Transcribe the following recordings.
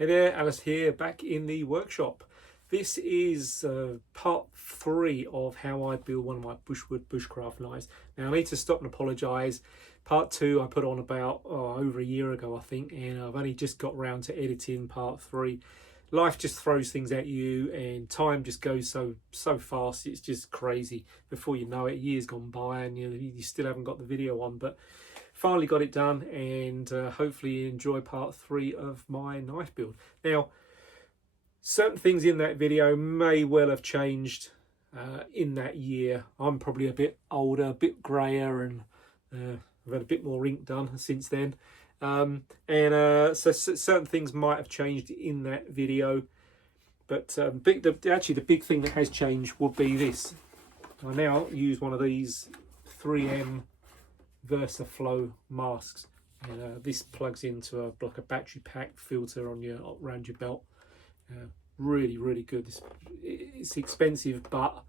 Hey there, Alice here, back in the workshop. This is part 3 of how I build one of my Bushwood bushcraft knives. Now I need to stop and apologise. Part 2 I put on about over a year ago, I think, and I've only just got round to editing part 3. Life just throws things at you and time just goes so fast, it's just crazy. Before you know it, years gone by and you still haven't got the video on, but finally got it done, and hopefully you enjoy part 3 of my knife build. Now, certain things in that video may well have changed in that year. I'm probably a bit older, a bit grayer, and I've had a bit more ink done since then. So certain things might have changed in that video, but actually the big thing that has changed would be this. I now use one of these 3M VersaFlow masks, and this plugs into like a battery pack filter on around your belt. Really good. It's expensive, but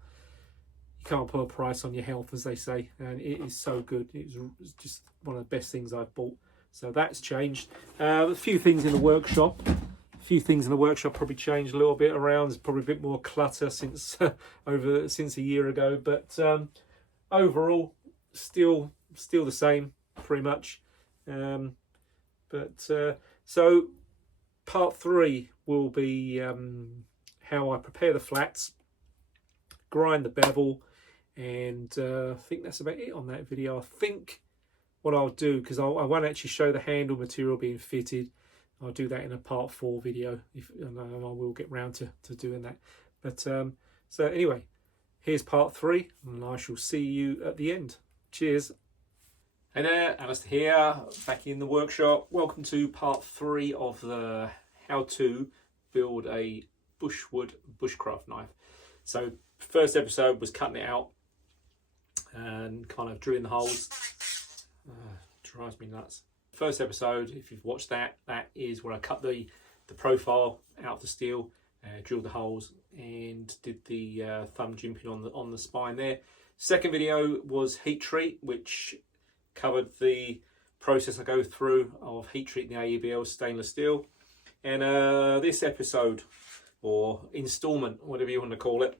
you can't put a price on your health, as they say, and it is so good. It's just one of the best things I've bought. So that's changed. A few things in the workshop. Probably changed a little bit around. There's probably a bit more clutter since since a year ago, but overall still the same pretty much. So part 3 will be how I prepare the flats, grind the bevel, and I think that's about it on that video. I think what I'll do, because I won't actually show the handle material being fitted, I'll do that in a part 4 video, and I will get round to doing that. But so anyway, here's part 3, and I shall see you at the end. Cheers. Hey there, Alice here, back in the workshop. Welcome to part 3 of the how to build a Bushwood bushcraft knife. So first episode was cutting it out and kind of drilling the holes. Drives me nuts. First episode, if you've watched that is where I cut the profile out of the steel, drilled the holes, and did the thumb jimping on the spine there. Second video was heat treat, which covered the process I go through of heat treating the AEBL stainless steel. And this episode, or installment, whatever you want to call it,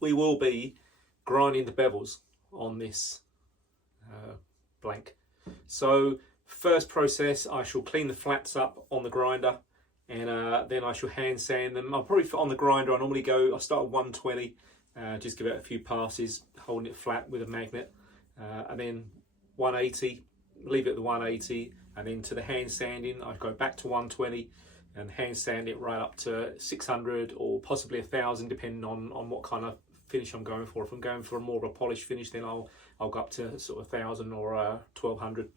we will be grinding the bevels on this blank. So first process, I shall clean the flats up on the grinder, and then I shall hand sand them. I'll probably, on the grinder, I start at 120, just give it a few passes, holding it flat with a magnet, and then 180, leave it at the 180, and then to the hand sanding I go back to 120 and hand sand it right up to 600 or possibly 1000, depending on what kind of finish I'm going for. If I'm going for more of a polished finish, then I'll go up to sort of 1000 or 1200.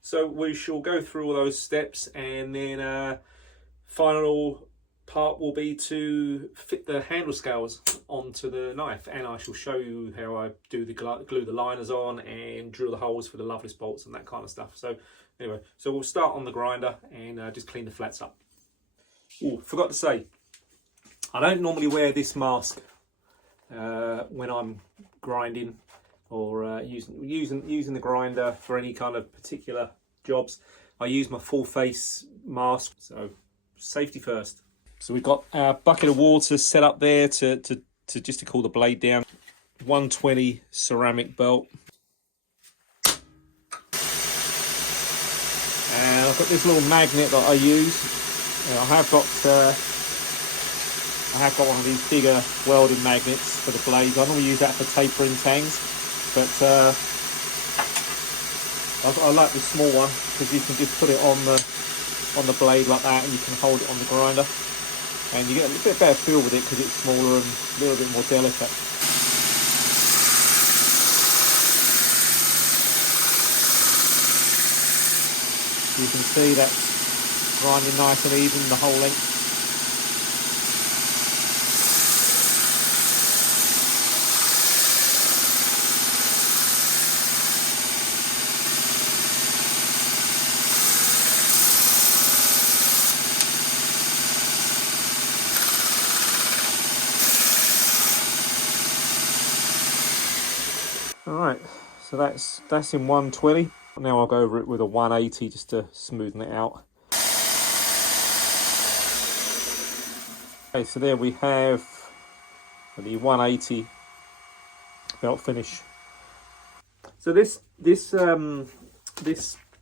So we shall go through all those steps, and then final part will be to fit the handle scales onto the knife, and I shall show you how I do glue the liners on and drill the holes for the loveless bolts and that kind of stuff. So anyway, so we'll start on the grinder and just clean the flats up. Oh, forgot to say, I don't normally wear this mask when I'm grinding or using the grinder for any kind of particular jobs. I use my full face mask, so safety first. So we've got our bucket of water set up there to cool the blade down. 120 ceramic belt. And I've got this little magnet that I use. I have got one of these bigger welded magnets for the blades. I normally use that for tapering tangs, but I like the small one because you can just put it on the blade like that, and you can hold it on the grinder. And you get a bit better feel with it because it's smaller and a little bit more delicate. You can see that's grinding nice and even the whole length. Alright, so that's in 120. Now I'll go over it with a 180 just to smoothen it out. Okay, so there we have the 180 belt finish. So this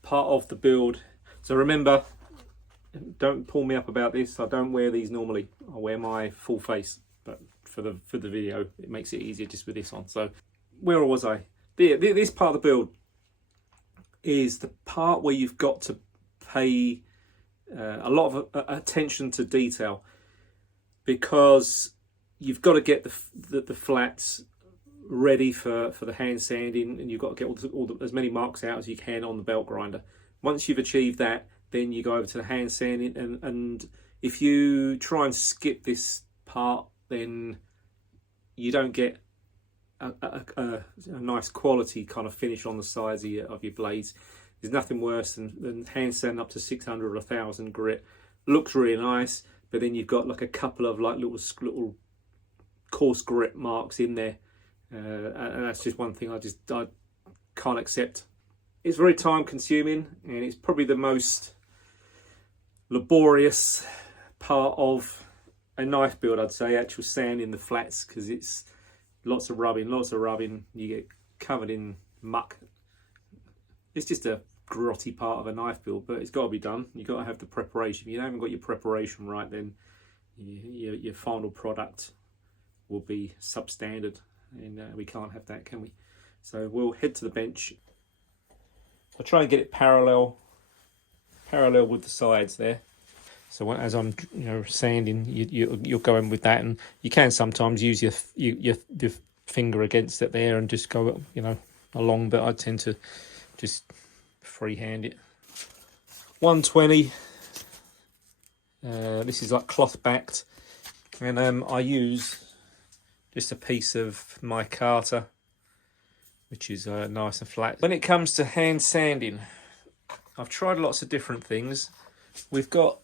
part of the build. So remember, don't pull me up about this. I don't wear these normally. I wear my full face, but for the video, it makes it easier just with this on. So where was I? This part of the build is the part where you've got to pay a lot of attention to detail, because you've got to get the flats ready for the hand sanding, and you've got to get as many marks out as you can on the belt grinder. Once you've achieved that, then you go over to the hand sanding, and if you try and skip this part, then you don't get a nice quality kind of finish on the sides of your blades. There's nothing worse than hand sanding up to 600 or 1000 grit. Looks really nice, but then you've got like a couple of like little coarse grit marks in there, and that's just one thing I can't accept. It's very time consuming, and it's probably the most laborious part of a knife build, I'd say, actual sanding the flats, because it's lots of rubbing, you get covered in muck. It's just a grotty part of a knife build, but it's got to be done. You've got to have the preparation. If you haven't got your preparation right, then your final product will be substandard, and we can't have that, can we? So we'll head to the bench. I'll try and get it parallel with the sides there. So as I'm sanding, you're going with that, and you can sometimes use your finger against it there and just go along, but I tend to just freehand it. 120. This is like cloth backed, and I use just a piece of micarta, which is nice and flat. When it comes to hand sanding, I've tried lots of different things. We've got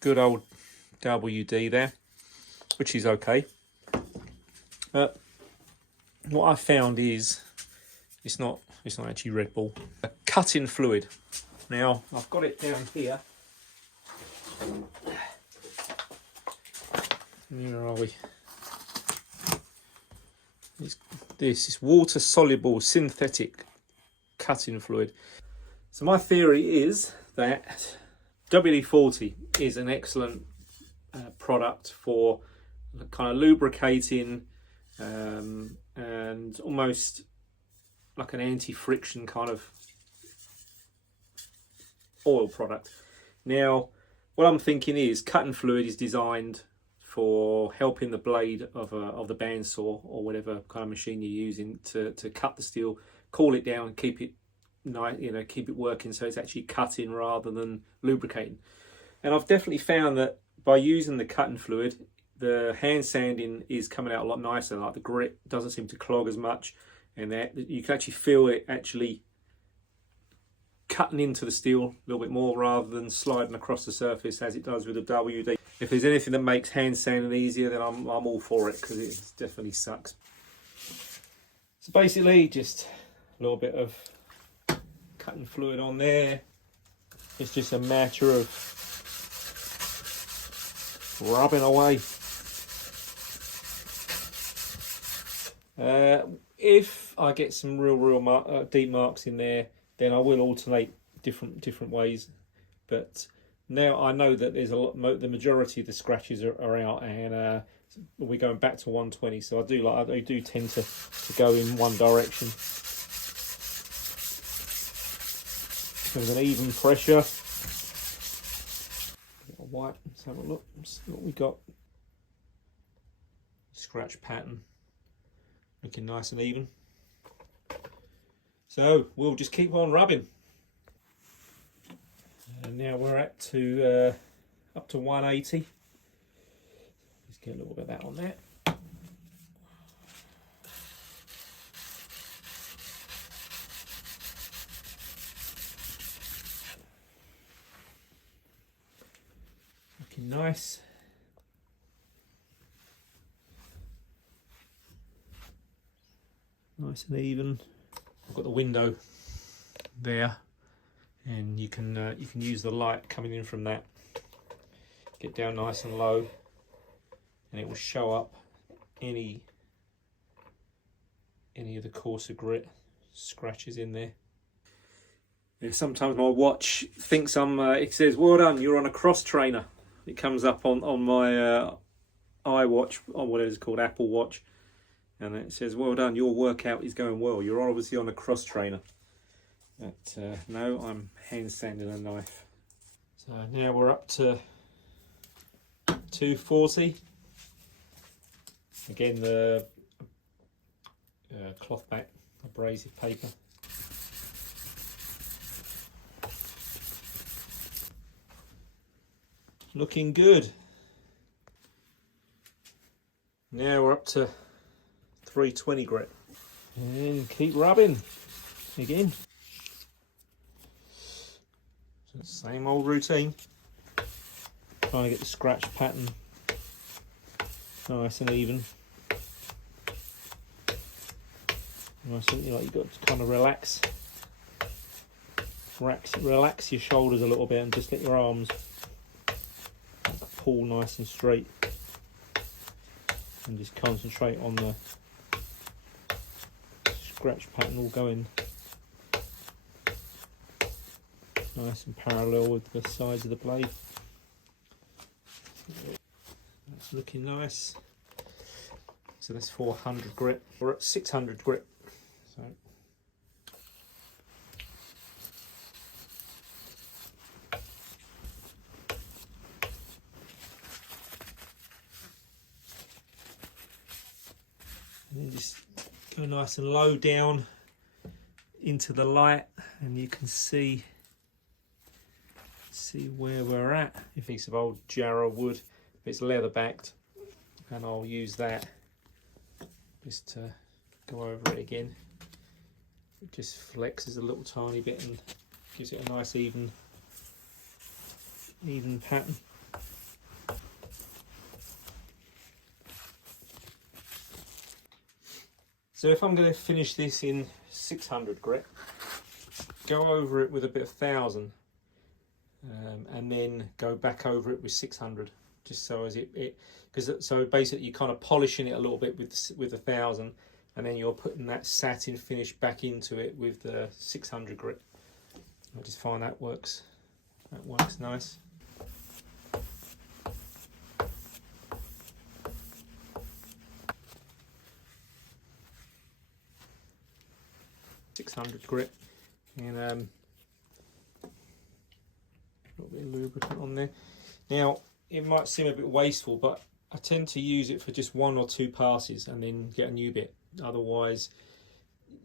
good old WD there, which is okay. But what I found is it's not actually Red Bull. A cutting fluid. Now I've got it down here. Where are we? This is water soluble synthetic cutting fluid. So my theory is that WD-40 is an excellent product for kind of lubricating and almost like an anti-friction kind of oil product. Now, what I'm thinking is cutting fluid is designed for helping the blade of the bandsaw or whatever kind of machine you're using to cut the steel, cool it down, keep it nice, keep it working so it's actually cutting rather than lubricating. And I've definitely found that by using the cutting fluid, the hand sanding is coming out a lot nicer. Like the grit doesn't seem to clog as much, and that you can actually feel it actually cutting into the steel a little bit more rather than sliding across the surface as it does with the WD. If there's anything that makes hand sanding easier, then I'm all for it, because it definitely sucks. So basically, just a little bit of cutting fluid on there. It's just a matter of rubbing away. If I get some real deep marks in there, then I will alternate different ways. But now I know that there's the majority of the scratches are out, and we're going back to 120. So I do tend to go in one direction. With an even pressure. White. Let's have a look. Let's see what we got. Scratch pattern. Looking nice and even. So we'll just keep on rubbing. And now we're up to 180. Let's get a little bit of that on there. Looking nice. Nice and even. I've got the window there, and you can use the light coming in from that. Get down nice and low. and it will show up any of the coarser grit scratches in there. Yeah, sometimes my watch thinks it says, "Well done, you're on a cross trainer." It comes up on my iWatch, or whatever it's called, Apple Watch, and it says, "Well done, your workout is going well. You're obviously on a cross trainer." But no, I'm hand sanding a knife. So now we're up to 240. Again, the cloth back abrasive paper. Looking good. Now we're up to 320 grit. And keep rubbing again. So same old routine. Trying to get the scratch pattern nice and even. Nice and, you've got to kind of relax your shoulders a little bit and just let your arms pull nice and straight, and just concentrate on the scratch pattern all going nice and parallel with the sides of the blade. That's looking nice. So that's 400 grit. We're at 600 grit. So and then just go nice and low down into the light, and you can see where we're at. If it's of old jarrah wood, if it's leather backed, and I'll use that just to go over it again. It just flexes a little tiny bit and gives it a nice even pattern. So if I'm going to finish this in 600 grit, go over it with a bit of 1000, and then go back over it with 600, just so as so basically you're kind of polishing it a little bit with 1000, and then you're putting that satin finish back into it with the 600 grit. I just find that works nice. .600 grit, and a little bit of lubricant on there. Now it might seem a bit wasteful, but I tend to use it for just 1 or 2 passes and then get a new bit. Otherwise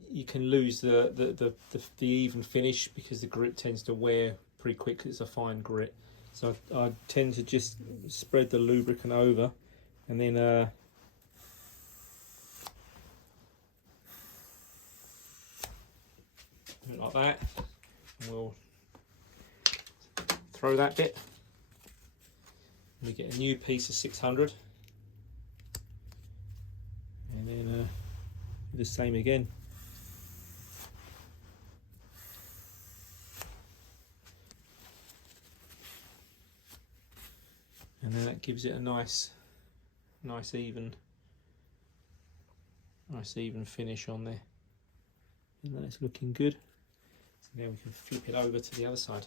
you can lose the even finish, because the grit tends to wear pretty quick. It's a fine grit, so I tend to just spread the lubricant over, and then like that, and we'll throw that bit. We get a new piece of 600, and then the same again. And then that gives it a nice even finish on there, and that's looking good. So now we can flip it over to the other side.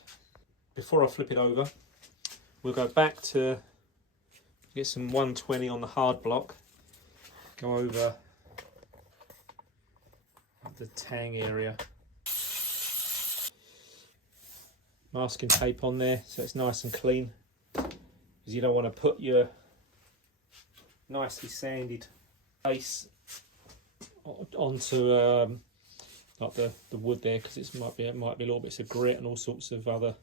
Before I flip it over, we'll go back to get some 120 on the hard block, go over the tang area, masking tape on there so it's nice and clean, because you don't want to put your nicely sanded base onto like the wood there, because it might be little bits of grit and all sorts of other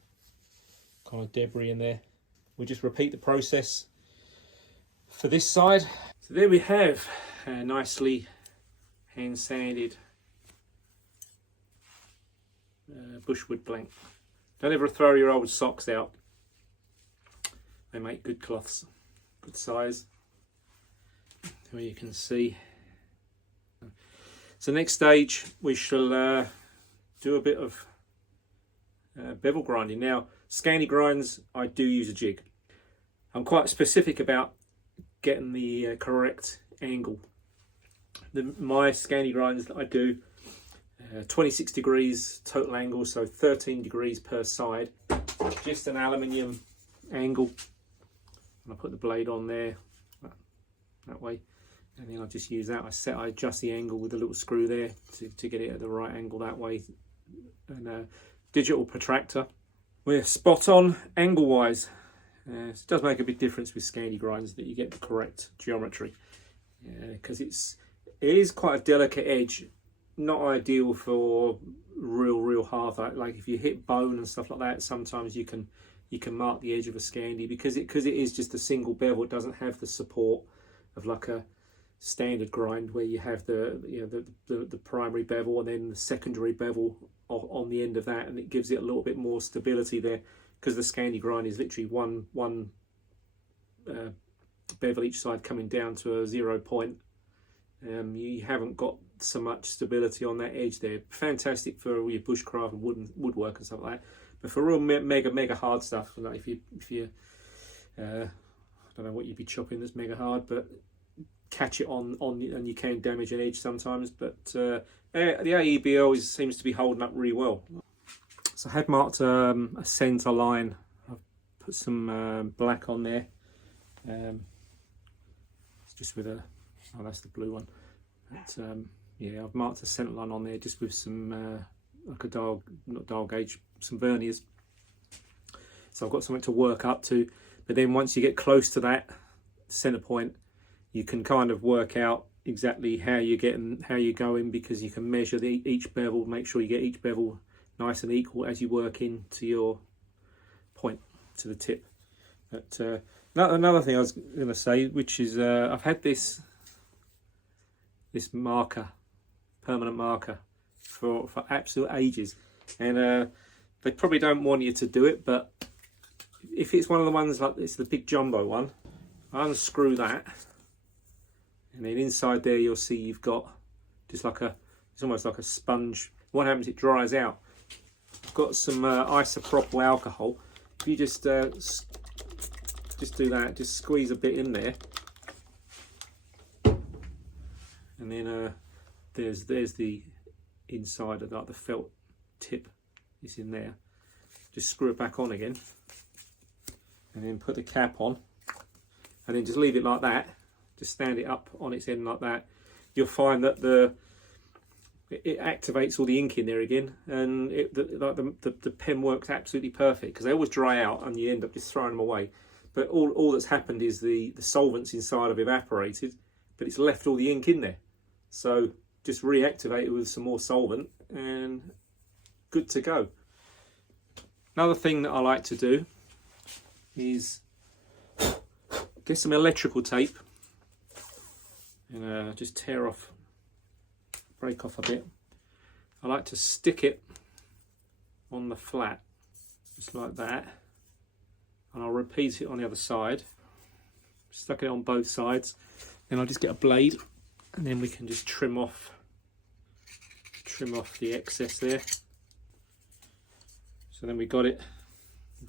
kind of debris in there. We just repeat the process for this side. So there we have a nicely hand sanded Bushwood blank. Don't ever throw your old socks out. They make good cloths, good size. Here you can see. So next stage we shall do a bit of bevel grinding. Now, Scandi grinds, I do use a jig. I'm quite specific about getting the correct angle. My Scandi grinders that I do, 26 degrees total angle, so 13 degrees per side. Just an aluminium angle. And I put the blade on there that way, and then I just use that. I adjust the angle with a little screw there to get it at the right angle that way. And a digital protractor. We're spot on angle wise. It does make a big difference with Scandi grinders that you get the correct geometry, because it is quite a delicate edge. Not ideal for real hard, like if you hit bone and stuff like that. Sometimes you can mark the edge of a Scandi because it is just a single bevel. It doesn't have the support of like a standard grind where you have the primary bevel and then the secondary bevel on the end of that, and it gives it a little bit more stability there, because the Scandi grind is literally one bevel each side coming down to a 0 point. You haven't got so much stability on that edge there. Fantastic for all your bushcraft and woodwork and stuff like that, but for real mega hard stuff, like if you I don't know what you'd be chopping that's mega hard, but catch it on and you can damage an edge sometimes. But the AEBL seems to be holding up really well. So I had marked a centre line. I've put some black on there. It's just with oh, that's the blue one. But, yeah, I've marked a centre line on there just with some like a not dial gauge, some verniers. So I've got something to work up to. But then once you get close to that centre point, you can kind of work out exactly how you're going, because you can measure each bevel, make sure you get each bevel nice and equal as you work into your point, to the tip. But another thing I was going to say, which is I've had this marker, permanent marker, for absolute ages, and they probably don't want you to do it, but if it's one of the ones like it's the big jumbo one, I unscrew that, and then inside there you'll see you've got just like it's almost like a sponge. What happens, it dries out. I've got some isopropyl alcohol. If you just do that, just squeeze a bit in there, and then there's the inside of like the felt tip is in there. Just screw it back on again, and then put the cap on, and then just leave it like that. Just stand it up on its end like that. You'll find that it activates all the ink in there again, and the pen works absolutely perfect, because they always dry out and you end up just throwing them away. But all that's happened is the solvents inside have evaporated, but it's left all the ink in there. So just reactivate it with some more solvent and good to go. Another thing that I like to do is get some electrical tape and just break off a bit. I like to stick it on the flat, just like that, and I'll repeat it on the other side. Stuck it on both sides, then I'll just get a blade, and then we can just trim off the excess there. So then we've got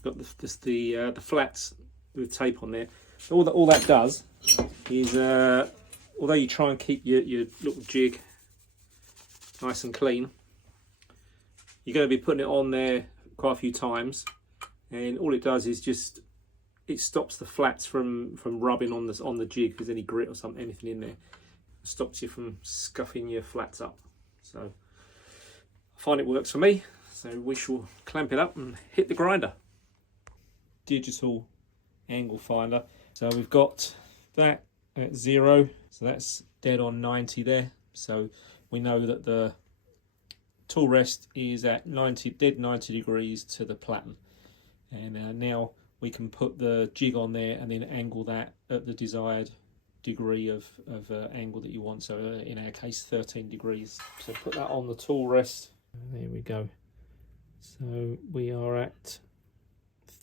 the flats with tape on there. All that does is, although you try and keep your little jig nice and clean, you're going to be putting it on there quite a few times, and all it does is just it stops the flats from rubbing on the jig. If there's any grit or something, anything in there, it stops you from scuffing your flats up. So I find it works for me. So we shall clamp it up and hit the grinder. Digital angle finder. So we've got that at 0, so that's dead on 90 there. So we know that the tool rest is at 90 degrees to the platen, and now we can put the jig on there and then angle that at the desired degree of angle that you want. So in our case 13 degrees. So put that on the tool rest. There we go. So we are at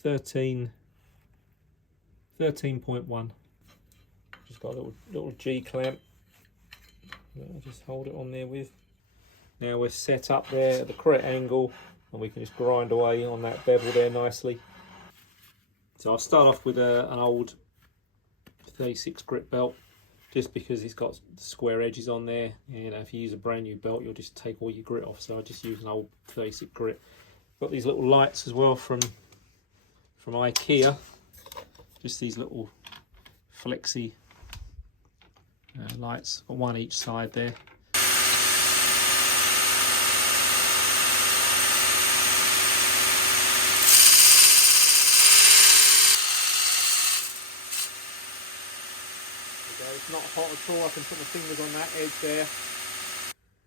13.1. Just got a little G clamp that I'll just hold it on there with. Now we're set up there at the correct angle, and we can just grind away on that bevel there nicely. So I'll start off with an old 36 grit belt, just because it's got square edges on there. You know, if you use a brand new belt, you'll just take all your grit off. So I just use an old 36 grit. Got these little lights as well from IKEA. Just these little flexi lights, got one each side there. It's not hot at all. I can put my fingers on that edge there,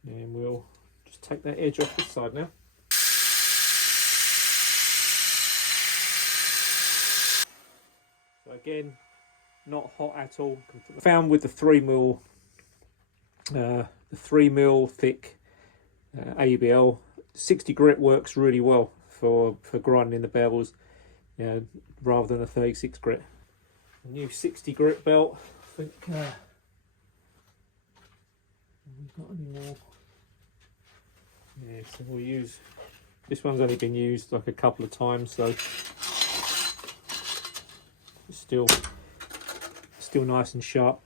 and we'll just take that edge off this side now. So again, not hot at all. Found with the 3mm, the 3mm thick ABL, 60 grit works really well for grinding the bevels, rather than the 36 grit. A new 60 grit belt. I think we've got any more. Yeah, so we'll use this one's only been used like a couple of times, so it's still nice and sharp.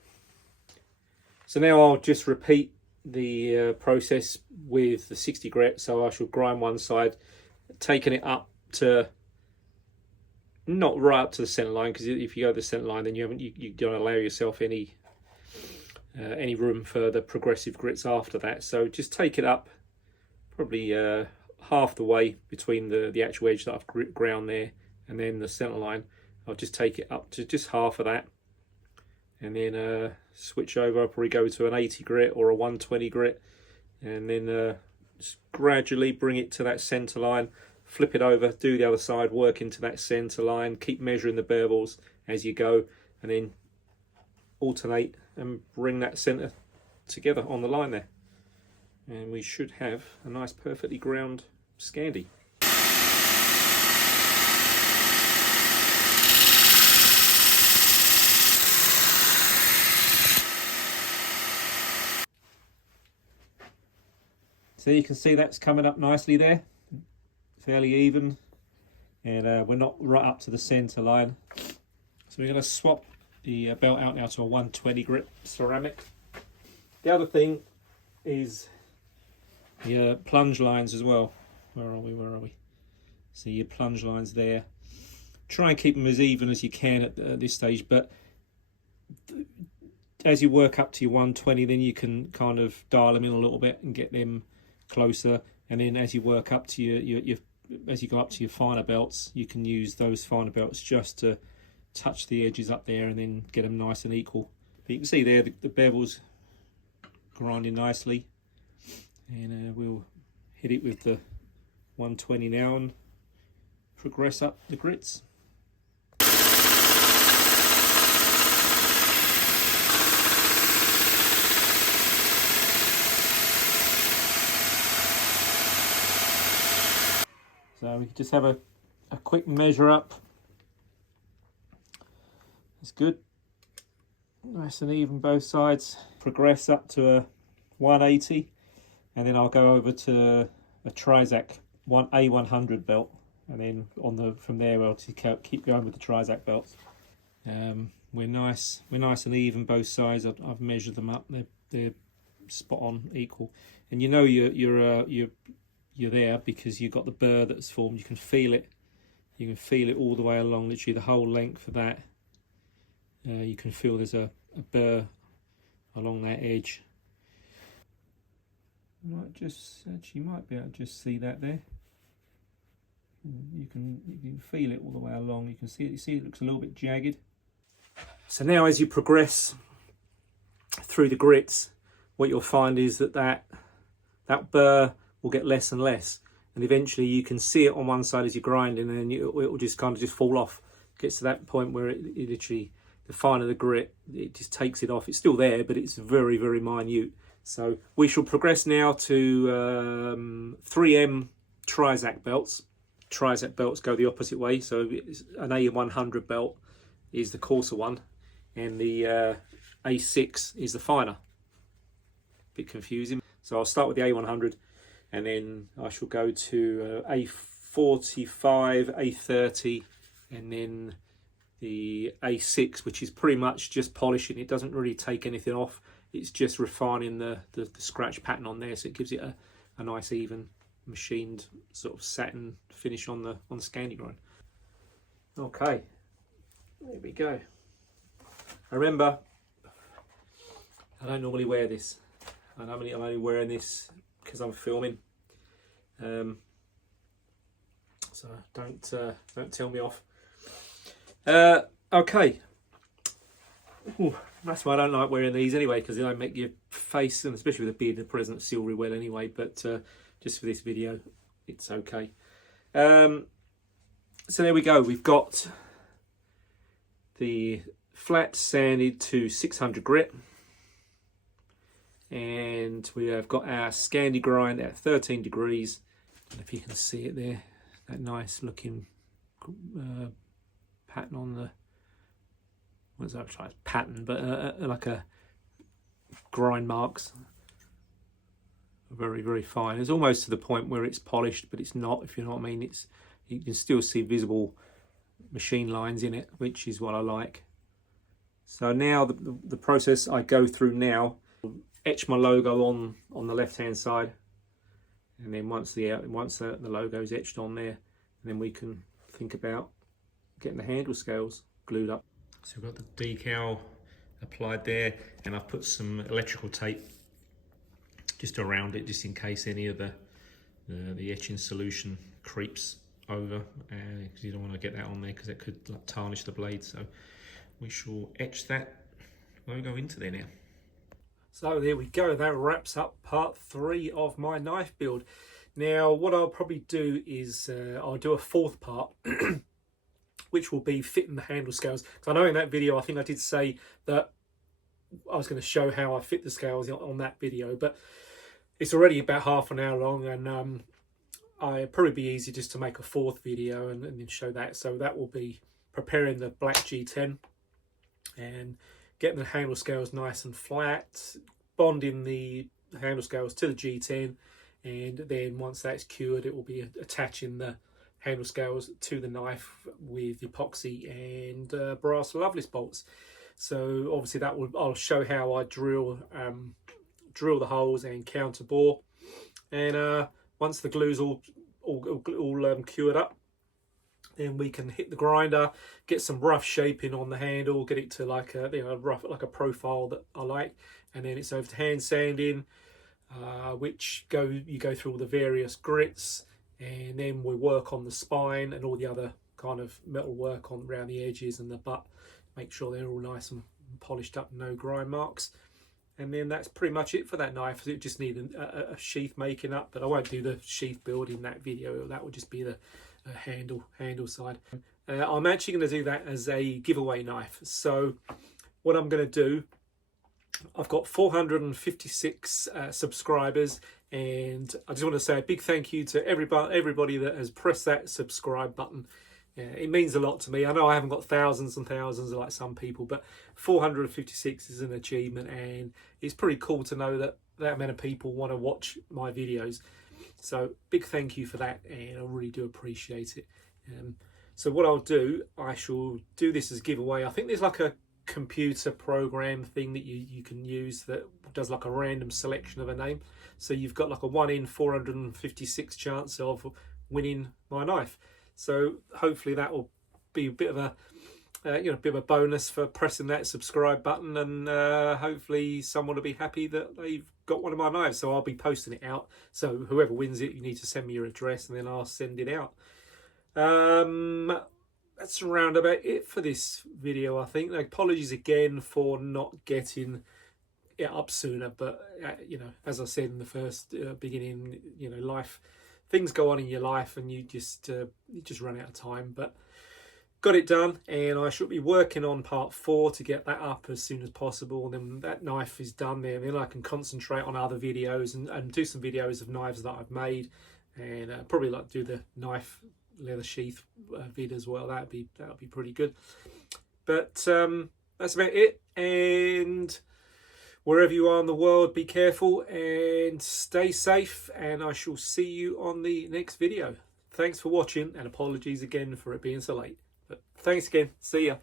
So now I'll just repeat the process with the 60 grit. So I shall grind one side, taking it up to, not right up to the centre line, because if you go to the centre line, then you don't allow yourself any room for the progressive grits after that. So just take it up probably half the way between the actual edge that I've ground there and then the centre line. I'll just take it up to just half of that, and then switch over. I'll probably go to an 80 grit or a 120 grit, and then just gradually bring it to that centre line, flip it over, do the other side, work into that centre line, keep measuring the bevels as you go, and then alternate and bring that centre together on the line there. And we should have a nice perfectly ground Scandi. So you can see that's coming up nicely there, fairly even, and we're not right up to the centre line. So we're going to swap the belt out now to a 120 grit ceramic. The other thing is your plunge lines as well. Where are we? So your plunge lines there. Try and keep them as even as you can at this stage, but as you work up to your 120, then you can kind of dial them in a little bit and get them closer, and then as you work up to your as you go up to your finer belts, you can use those finer belts just to touch the edges up there and then get them nice and equal. But you can see there the bevels grinding nicely, and we'll hit it with the 120 now and progress up the grits. So we can just have a quick measure up. That's good. Nice and even both sides. Progress up to a 180, and then I'll go over to a Trizac A100 belt, and then from there we'll keep going with the Trizac belts. We're nice and even both sides. I've measured them up. They're spot on, equal, and you know you're there because you've got the burr that's formed. You can feel it. You can feel it all the way along, literally the whole length of that. You can feel there's a burr along that edge. You might be able to just see that there. You can feel it all the way along. You can see it. You see it looks a little bit jagged. So now, as you progress through the grits, what you'll find is that burr will get less and less, and eventually you can see it on one side as you're grinding, and then it will just kind of just fall off. It gets to that point where it literally, the finer the grit, it just takes it off. It's still there, but it's very, very minute. So we shall progress now to 3M Trizac belts. Trizac belts go the opposite way, so an A100 belt is the coarser one, and the A6 is the finer. Bit confusing. So I'll start with the A100, and then I shall go to A45, A30, and then the A6, which is pretty much just polishing. It doesn't really take anything off. It's just refining the scratch pattern on there, so it gives it a nice even machined sort of satin finish on the Scandi grind. Okay, there we go. Remember, I don't normally wear this. I'm only wearing this because I'm filming. So don't tell me off. Okay. Ooh, that's why I don't like wearing these anyway, because they don't make your face, and especially with a beard, the present silvery well anyway. But just for this video, it's okay. So there we go. We've got the flat sanded to 600 grit, and we have got our Scandi grind at 13 degrees. I don't know if you can see it there, that nice looking pattern on the, what's that, pattern, but like a grind marks. Very, very fine. It's almost to the point where it's polished, but it's not, if you know what I mean. It's, you can still see visible machine lines in it, which is what I like. So now the process I go through now, etch my logo on the left hand side, and then once the logo is etched on there, then we can think about getting the handle scales glued up. So we've got the decal applied there, and I've put some electrical tape just around it, just in case any of the etching solution creeps over, because you don't want to get that on there because it could like tarnish the blade. So we shall etch that logo into there now. So there we go, that wraps up part 3 of my knife build. Now what I'll probably do is I'll do a 4th part which will be fitting the handle scales, because I know in that video I think I did say that I was going to show how I fit the scales on that video, but it's already about half an hour long, and it'd probably be easy just to make a 4th video and then show that. So that will be preparing the black G10 and getting the handle scales nice and flat, bonding the handle scales to the G10, and then once that's cured, it will be attaching the handle scales to the knife with epoxy and brass Loveless bolts. So obviously I'll show how I drill the holes and counter bore, and once the glue's all cured up, then we can hit the grinder, get some rough shaping on the handle, get it to like a rough, like a profile that I like, and then it's over to hand sanding, which you go through all the various grits, and then we work on the spine and all the other kind of metal work on around the edges and the butt, make sure they're all nice and polished up, no grind marks. And then that's pretty much it for that knife. It just needs a sheath making up, but I won't do the sheath build in that video. That will just be the handle side. I'm actually going to do that as a giveaway knife. So what I'm going to do, I've got 456 subscribers, and I just want to say a big thank you to everybody that has pressed that subscribe button. Yeah, it means a lot to me. I know I haven't got thousands and thousands like some people, but 456 is an achievement, and it's pretty cool to know that that many people want to watch my videos. So big thank you for that, and I really do appreciate it. So what I'll do, I shall do this as a giveaway. I think there's like a computer program thing that you can use that does like a random selection of a name. So you've got like a 1 in 456 chance of winning my knife. So hopefully that will be a bit of a bit of a bonus for pressing that subscribe button, and hopefully someone will be happy that they've got one of my knives. So I'll be posting it out. So whoever wins it, you need to send me your address, and then I'll send it out. That's around about it for this video, I think. Apologies again for not getting it up sooner, but as I said in the first beginning, life, things go on in your life, and you just run out of time. But got it done, and I should be working on part 4 to get that up as soon as possible. And then that knife is done there, and then I can concentrate on other videos and do some videos of knives that I've made, and probably like do the knife leather sheath vid as well. That'll be pretty good. But that's about it, and wherever you are in the world, be careful and stay safe, and I shall see you on the next video. Thanks for watching, and apologies again for it being so late. But thanks again. See ya.